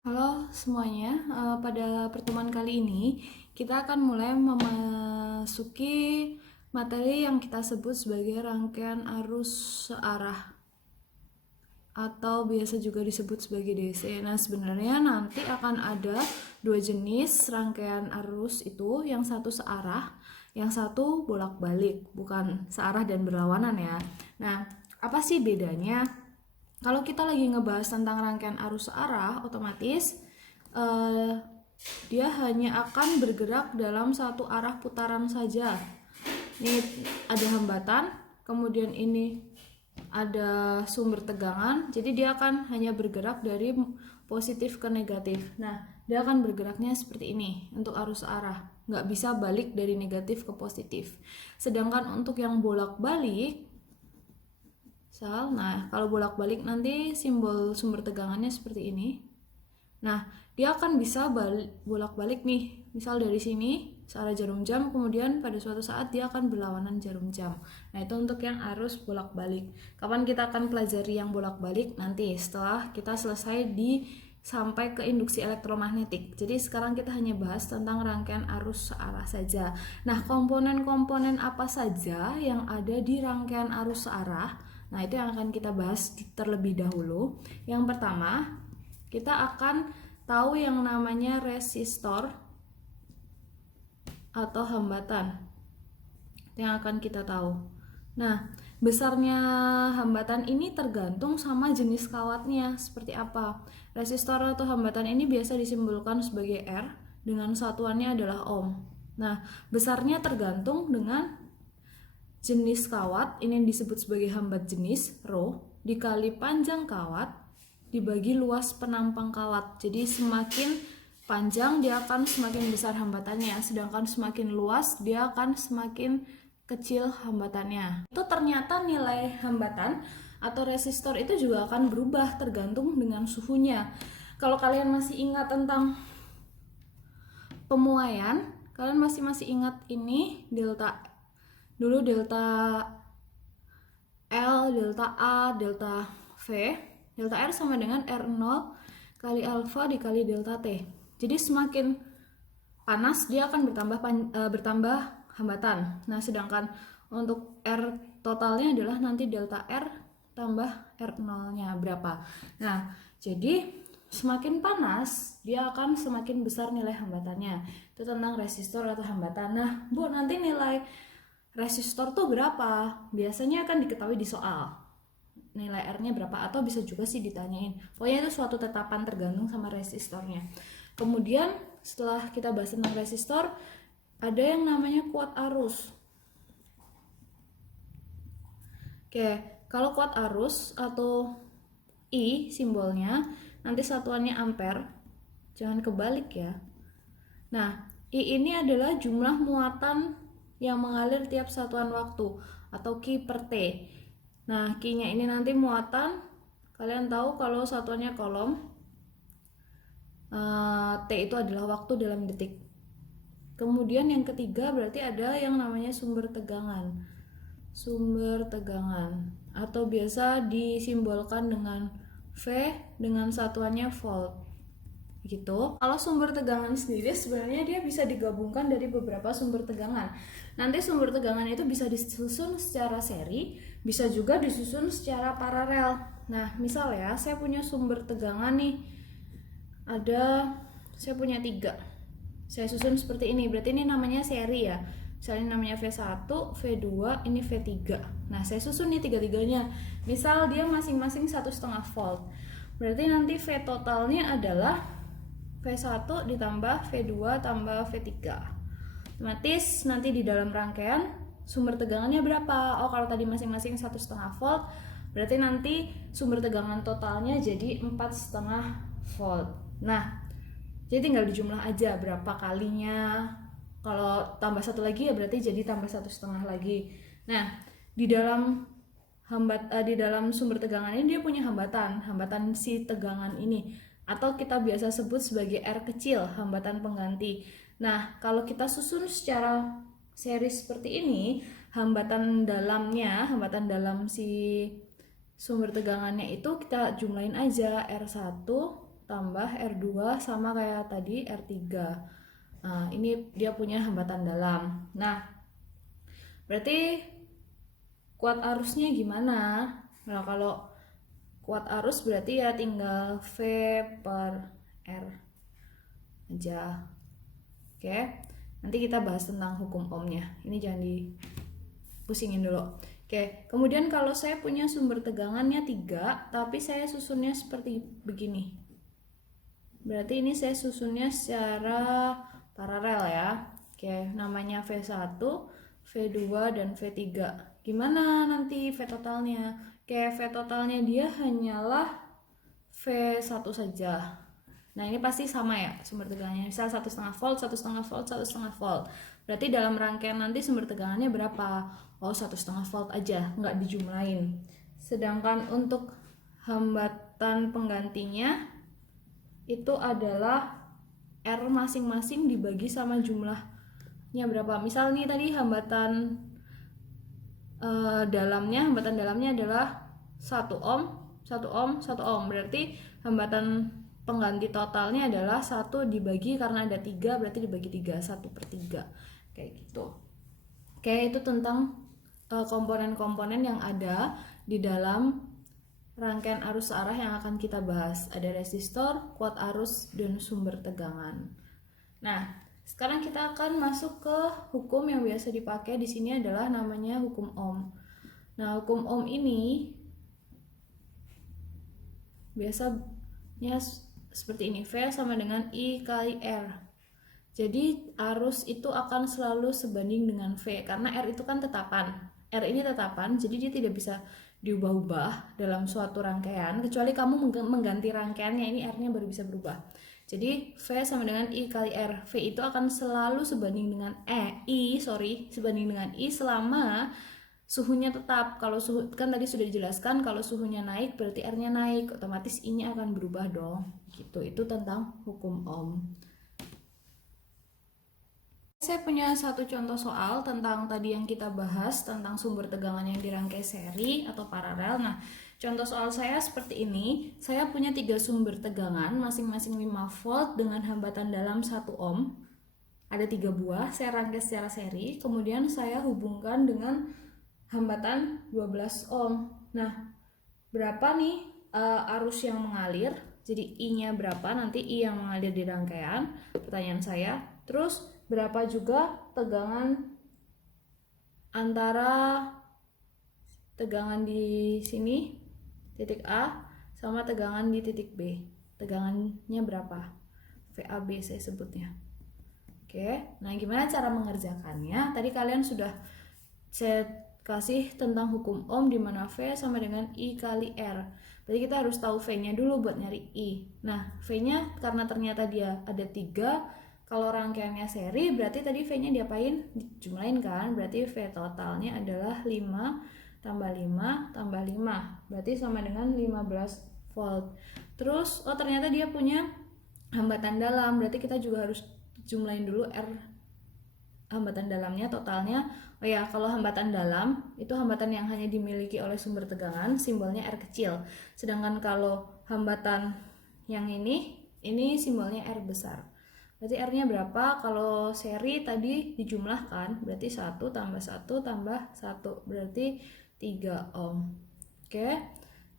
Halo semuanya, pada pertemuan kali ini kita akan mulai memasuki materi yang kita sebut sebagai rangkaian arus searah atau biasa juga disebut sebagai DC. Nah, sebenarnya nanti akan ada dua jenis rangkaian arus itu, yang satu searah, yang satu bolak-balik, bukan searah dan berlawanan ya. Nah, apa sih bedanya? Kalau kita lagi ngebahas tentang rangkaian arus searah, otomatis eh, dia hanya akan bergerak dalam satu arah putaran saja. Ini ada hambatan, kemudian ini ada sumber tegangan, jadi dia akan hanya bergerak dari positif ke negatif. Nah, dia akan bergeraknya seperti ini untuk arus arah, nggak bisa balik dari negatif ke positif. Sedangkan untuk yang bolak-balik, nah kalau bolak-balik nanti simbol sumber tegangannya seperti ini. Nah, dia akan bisa bolak-balik nih, misal dari sini searah jarum jam, kemudian pada suatu saat dia akan berlawanan jarum jam. Nah, itu untuk yang arus bolak-balik. Kapan kita akan pelajari yang bolak-balik? Nanti setelah kita selesai sampai ke induksi elektromagnetik. Jadi sekarang kita hanya bahas tentang rangkaian arus searah saja. Nah, komponen-komponen apa saja yang ada di rangkaian arus searah? Nah, itu yang akan kita bahas terlebih dahulu. Yang pertama, kita akan tahu yang namanya resistor atau hambatan. Yang akan kita tahu. Nah, besarnya hambatan ini tergantung sama jenis kawatnya seperti apa. Resistor atau hambatan ini biasa disimbolkan sebagai R dengan satuannya adalah ohm. Nah, besarnya tergantung dengan jenis kawat, ini yang disebut sebagai hambat jenis rho, dikali panjang kawat dibagi luas penampang kawat. Jadi semakin panjang dia akan semakin besar hambatannya, sedangkan semakin luas dia akan semakin kecil hambatannya. Itu ternyata nilai hambatan atau resistor itu juga akan berubah tergantung dengan suhunya. Kalau kalian masih ingat tentang pemuaian, kalian masih ingat ini delta L, delta A, delta V. Delta R sama dengan R0 kali alfa dikali delta T. Jadi semakin panas dia akan bertambah hambatan. Nah, sedangkan untuk R totalnya adalah nanti delta R tambah R0-nya berapa. Nah, jadi semakin panas dia akan semakin besar nilai hambatannya. Itu tentang resistor atau hambatan. Nah, Bu, nanti nilai resistor tuh berapa? Biasanya akan diketahui di soal. Nilai R-nya berapa, atau bisa juga sih ditanyain. Pokoknya itu suatu tetapan tergantung sama resistornya. Kemudian setelah kita bahas tentang resistor, ada yang namanya kuat arus. Oke, kalau kuat arus atau I simbolnya, nanti satuannya ampere. Jangan kebalik ya. Nah, I ini adalah jumlah muatan yang mengalir tiap satuan waktu atau Q per T. Nah, Q-nya ini nanti muatan, kalian tahu kalau satuannya kolom, T itu adalah waktu dalam detik. Kemudian yang ketiga berarti ada yang namanya sumber tegangan. Sumber tegangan atau biasa disimbolkan dengan V dengan satuannya volt. Gitu. Kalau sumber tegangan sendiri sebenarnya dia bisa digabungkan dari beberapa sumber tegangan. Nanti sumber tegangan itu bisa disusun secara seri, bisa juga disusun secara paralel. Nah, misal ya, saya punya sumber tegangan nih, saya punya 3. Saya susun seperti ini, berarti ini namanya seri ya. Misalnya namanya V1, V2, ini V3. Nah, saya susun nih tiga-tiganya. Misal dia masing-masing 1,5 volt. Berarti nanti V totalnya adalah V1 ditambah V2 tambah V3. Otomatis nanti di dalam rangkaian sumber tegangannya berapa? Oh, kalau tadi masing-masing 1,5 volt, berarti nanti sumber tegangan totalnya jadi 4,5 volt. Nah, jadi tinggal dijumlah aja berapa kalinya. Kalau tambah satu lagi ya berarti jadi tambah 1,5 lagi. Nah, di dalam sumber tegangan ini dia punya hambatan si tegangan ini, atau kita biasa sebut sebagai R kecil, hambatan pengganti. Nah, kalau kita susun secara seri seperti ini, hambatan dalam si sumber tegangannya itu kita jumlahin aja R1 tambah R2 sama kayak tadi R3. Nah, ini dia punya hambatan dalam. Nah, berarti kuat arusnya gimana? Nah, kalau kuat arus berarti ya tinggal V per R aja. Oke, nanti kita bahas tentang hukum ohmnya. Ini jangan dipusingin dulu. Oke, kemudian kalau saya punya sumber tegangannya 3, tapi saya susunnya seperti begini. Berarti ini saya susunnya secara paralel ya. Oke, namanya V1, V2, dan V3. Gimana nanti V totalnya? Oke, V totalnya dia hanyalah V1 saja. Nah, ini pasti sama ya sumber tegangannya. Misal 1,5 volt, 1,5 volt, 1,5 volt. Berarti dalam rangkaian nanti sumber tegangannya berapa? Oh, 1,5 volt aja, nggak dijumlahin. Sedangkan untuk hambatan penggantinya itu adalah R masing-masing dibagi sama jumlahnya berapa. Misal nih tadi hambatan dalamnya adalah 1 ohm, 1 ohm, 1 ohm. Berarti hambatan pengganti totalnya adalah 1 dibagi, karena ada 3 berarti dibagi 3, 1/3 kayak gitu. Oke, itu tentang komponen-komponen yang ada di dalam rangkaian arus searah yang akan kita bahas. Ada resistor, kuat arus, dan sumber tegangan. Nah, sekarang kita akan masuk ke hukum yang biasa dipakai di sini adalah namanya hukum ohm. Nah, hukum ohm ini biasanya seperti ini, V sama dengan I kali R. Jadi arus itu akan selalu sebanding dengan V, karena R itu kan tetapan. R ini tetapan, jadi dia tidak bisa diubah-ubah dalam suatu rangkaian, kecuali kamu mengganti rangkaiannya, ini R-nya baru bisa berubah. Jadi V sama dengan I kali R. V itu akan selalu sebanding dengan sebanding dengan I selama suhunya tetap. Kalau suhu kan tadi sudah dijelaskan, kalau suhunya naik berarti R-nya naik, otomatis I-nya akan berubah dong. Gitu. Itu tentang hukum ohm. Saya punya satu contoh soal tentang tadi yang kita bahas tentang sumber tegangan yang dirangkai seri atau paralel. Nah, contoh soal saya seperti ini. Saya punya 3 sumber tegangan masing-masing 5 volt dengan hambatan dalam 1 ohm. Ada 3 buah, saya rangkai secara seri, kemudian saya hubungkan dengan hambatan 12 ohm. Nah, berapa nih arus yang mengalir? Jadi I-nya berapa? Nanti I yang mengalir di rangkaian. Pertanyaan saya. Terus berapa juga tegangan antara tegangan di sini titik A sama tegangan di titik B? Tegangannya berapa? VAB saya sebutnya. Oke, nah gimana cara mengerjakannya? Tadi kalian sudah saya kasih tentang hukum ohm di mana V sama dengan I kali R. Berarti kita harus tahu V-nya dulu buat nyari I. Nah, V-nya karena ternyata dia ada 3, kalau rangkaiannya seri berarti tadi V-nya diapain? Dijumlahin kan? Berarti V totalnya adalah 5 tambah 5 tambah 5. Berarti sama dengan 15 volt. Terus, oh ternyata dia punya hambatan dalam. Berarti kita juga harus jumlahin dulu R hambatan dalamnya totalnya. Oh ya, kalau hambatan dalam itu hambatan yang hanya dimiliki oleh sumber tegangan, simbolnya R kecil. Sedangkan kalau hambatan yang ini simbolnya R besar. Berarti R-nya berapa? Kalau seri tadi dijumlahkan, berarti 1 tambah 1 tambah 1, berarti 3 ohm. Oke.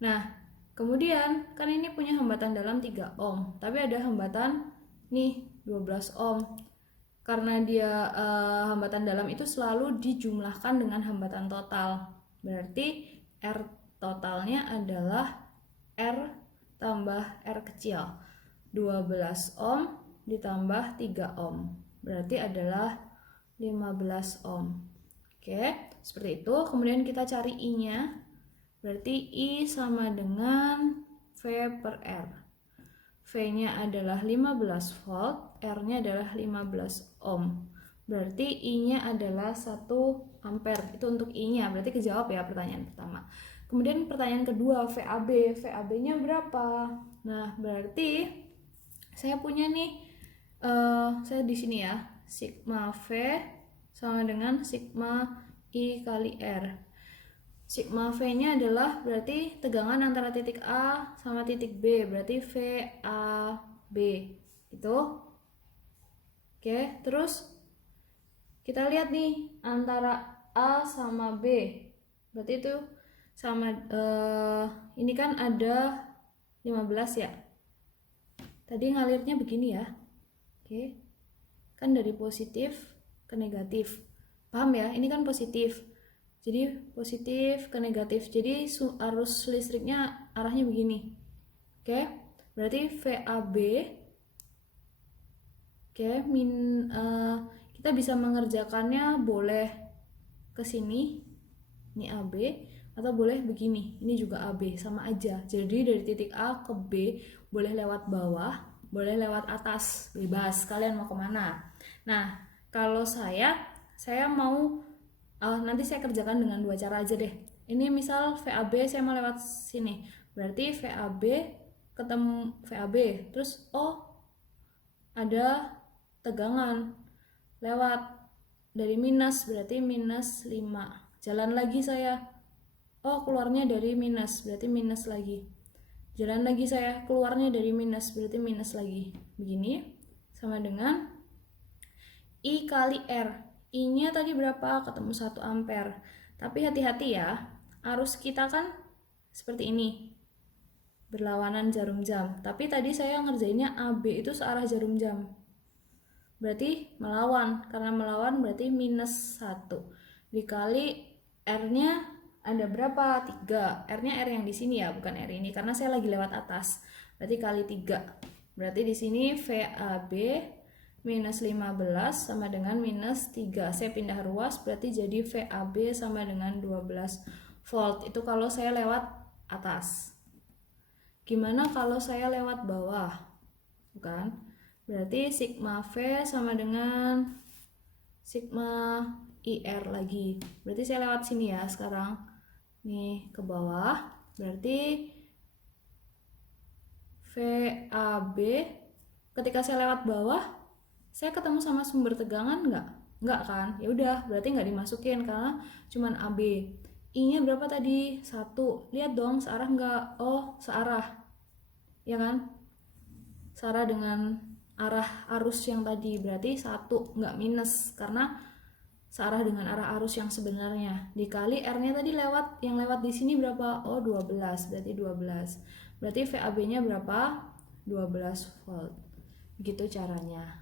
Nah, kemudian kan ini punya hambatan dalam 3 ohm, tapi ada hambatan nih 12 ohm. Karena dia hambatan dalam itu selalu dijumlahkan dengan hambatan total. Berarti R totalnya adalah R tambah R kecil. 12 ohm ditambah 3 ohm. Berarti adalah 15 ohm. Oke, seperti itu. Kemudian kita cari I-nya. Berarti I sama dengan V per R. V-nya adalah 15 volt, R-nya adalah 15 ohm. Berarti I-nya adalah 1 ampere. Itu untuk I-nya, berarti kejawab ya pertanyaan pertama. Kemudian pertanyaan kedua, VAB. VAB-nya berapa? Nah, berarti saya punya nih, saya di sini ya, sigma V sama dengan sigma I kali R. Sigma V-nya adalah berarti tegangan antara titik A sama titik B, berarti VAB. Itu. Oke, terus kita lihat nih antara A sama B. Berarti itu sama ini kan ada 15 ya. Tadi ngalirnya begini ya. Oke. Kan dari positif ke negatif. Paham ya? Ini kan positif. Jadi positif ke negatif. Jadi arus listriknya arahnya begini. Oke. Berarti VAB. Oke, kita bisa mengerjakannya boleh ke sini. Ini AB atau boleh begini. Ini juga AB, sama aja. Jadi dari titik A ke B boleh lewat bawah, boleh lewat atas, bebas kalian mau kemana. Nah, kalau saya mau nanti saya kerjakan dengan dua cara aja deh. Ini misal VAB saya mau lewat sini, berarti VAB ketemu VAB, terus ada tegangan lewat dari minus, berarti minus 5. Jalan lagi saya, keluarnya dari minus, berarti minus lagi. Jalan lagi saya, keluarnya dari minus, berarti minus lagi. Begini, sama dengan I kali R. I-nya tadi berapa? Ketemu 1 ampere. Tapi hati-hati ya, arus kita kan seperti ini, berlawanan jarum jam. Tapi tadi saya ngerjainnya AB itu searah jarum jam. Berarti melawan, karena melawan berarti minus 1. Dikali R-nya ada berapa? 3. R-nya R yang di sini ya, bukan R ini, karena saya lagi lewat atas. Berarti kali 3. Berarti di sini VAB minus 15 sama dengan minus 3. Saya pindah ruas, berarti jadi VAB sama dengan 12 volt. Itu kalau saya lewat atas. Gimana kalau saya lewat bawah? Bukan? Berarti sigma V sama dengan sigma IR lagi. Berarti saya lewat sini ya sekarang. Nih ke bawah. Berarti VAB ketika saya lewat bawah, saya ketemu sama sumber tegangan nggak? Nggak kan? Ya udah, berarti nggak dimasukin karena cuman AB. I-nya berapa tadi? 1. Lihat dong, searah nggak? Oh, searah. Ya kan? Searah dengan arah arus yang tadi, berarti 1, nggak minus karena searah dengan arah arus yang sebenarnya. Dikali R-nya tadi yang lewat di sini berapa? 12, berarti 12. Berarti VAB-nya berapa? 12 volt. Begitu caranya.